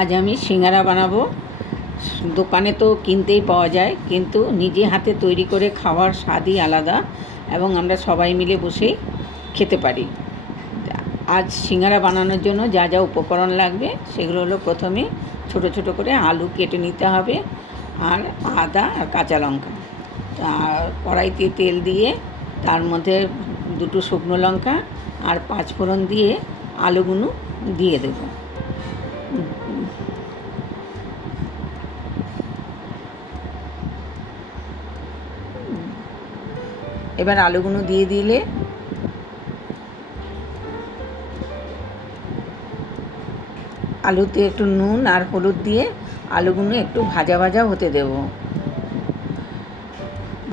আজ আমি সিঙ্গারা বানাবো। দোকানে তো কিনতেই পাওয়া যায়, কিন্তু নিজে হাতে তৈরি করে খাওয়ার স্বাদই আলাদা এবং আমরা সবাই মিলে বসেই খেতে পারি। আজ সিঙ্গারা বানানোর জন্য যা যা উপকরণ লাগবে সেগুলো হলো, প্রথমে ছোট ছোট করে আলু কেটে নিতে হবে, আর আদা আর কাঁচা লঙ্কা। কড়াইতে তেল দিয়ে তার মধ্যে দুটো শুকনো লঙ্কা আর 5 ফোড়ন দিয়ে আলুগুলো দিয়ে দেব। এবার আলুগুলো দিয়ে দিলে আলুতে একটু নুন আর হলুদ দিয়ে আলুগুলো একটু ভাজা ভাজা হতে দেব।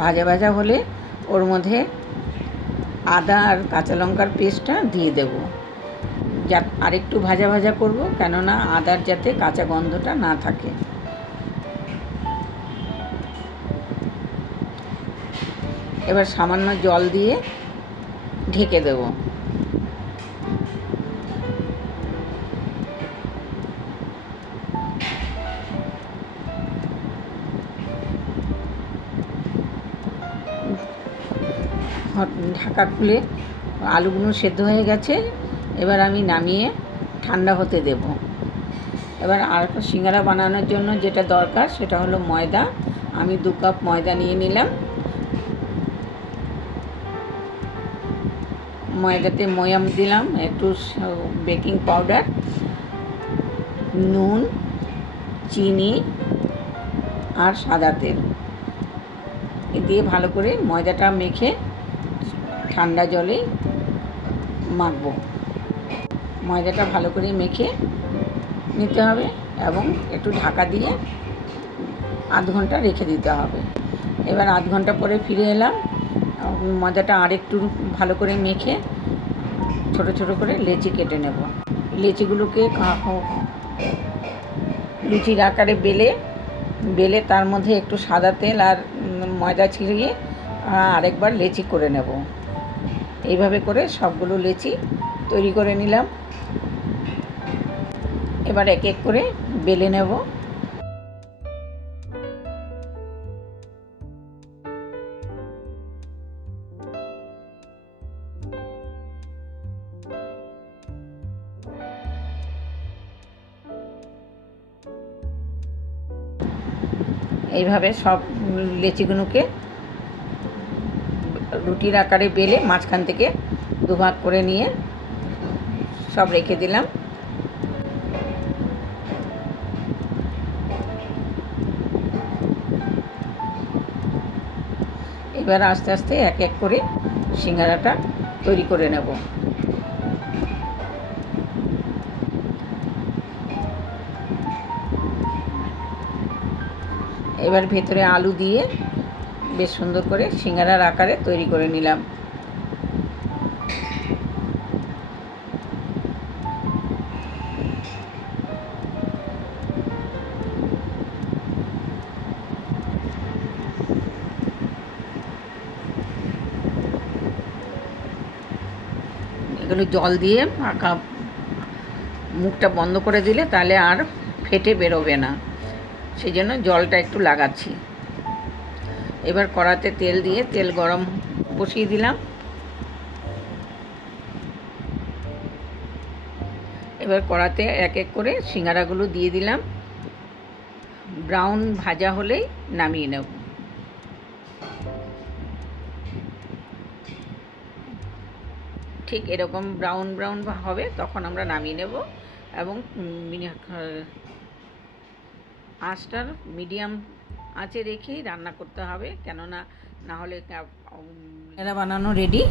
ভাজা ভাজা হলে ওর মধ্যে আদা আর কাঁচা লঙ্কার পেস্টটা দিয়ে দেব। আরেকটু ভাজা ভাজা করব, কেননা আদার যাতে কাঁচা গন্ধটা না থাকে। এবার সামান্য জল দিয়ে ঢেকে দেব। ঢাকা খুলে আলুগুলো সেদ্ধ হয়ে গেছে। এবার আমি নামিয়ে ঠান্ডা হতে দেব। এবার আর সিঙ্গারা বানানোর জন্য যেটা দরকার সেটা হলো ময়দা। আমি 2 কাপ ময়দা নিয়ে নিলাম। ময়দাতে ময়াম দিলাম, একটু বেকিং পাউডার, নুন, চিনি আর সাদা তেল দিয়ে ভালো করে ময়দাটা মেখে ঠান্ডা জলে মাখবো। ময়দাটা ভালো করে মেখে নিতে হবে এবং একটু ঢাকা দিয়ে আধ ঘন্টা রেখে দিতে হবে। এবার আধ ঘন্টা পরে ফিরে এলাম। ময়দাটা আরেকটু ভালো করে মেখে ছোট ছোট করে লেচি কেটে নেব। লেচিগুলোকে লুচির আকারে বেলে তার মধ্যে একটু সাদা তেল আর ময়দা ছিটিয়ে আরেকবার লেচি করে নেব। এইভাবে করে সবগুলো লেচি তৈরি করে নিলাম। এবার এক এক করে বেলে নেব। এইভাবে সব লেচিগুলোকে রুটির আকারে বেলে মাঝখান থেকে দুভাগ করে নিয়ে সব রেখে দিলাম। এবার আস্তে আস্তে এক এক করে সিঙ্গারাটা তৈরি করে নেব। এবার ভেতরে আলু দিয়ে বেশ সুন্দর করে সিঙ্গারার আকারে তৈরি করে নিলাম। এগুলো জল দিয়ে মুখটা বন্ধ করে দিলে তাহলে আর ফেটে বেরোবে না, সেই জন্য জলটা একটু লাগাচ্ছি। এবার কড়াতে তেল দিয়ে তেল গরম বসিয়ে দিলাম। এবার কড়াতে এক এক করে সিঙ্গারাগুলো দিয়ে দিলাম। ব্রাউন ভাজা হলেই নামিয়ে নেব। ঠিক এরকম ব্রাউন ব্রাউন হবে তখন আমরা নামিয়ে নেব এবং আঁচটার মিডিয়াম আঁচে রেখেই রান্না করতে হবে, কেননা না হলে সিঙ্গারা বানানো রেডি।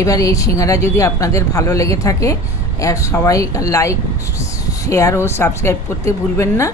এবার এই সিঙ্গারা যদি আপনাদের ভালো লেগে থাকে সবাই লাইক, শেয়ার ও সাবস্ক্রাইব করতে ভুলবেন না।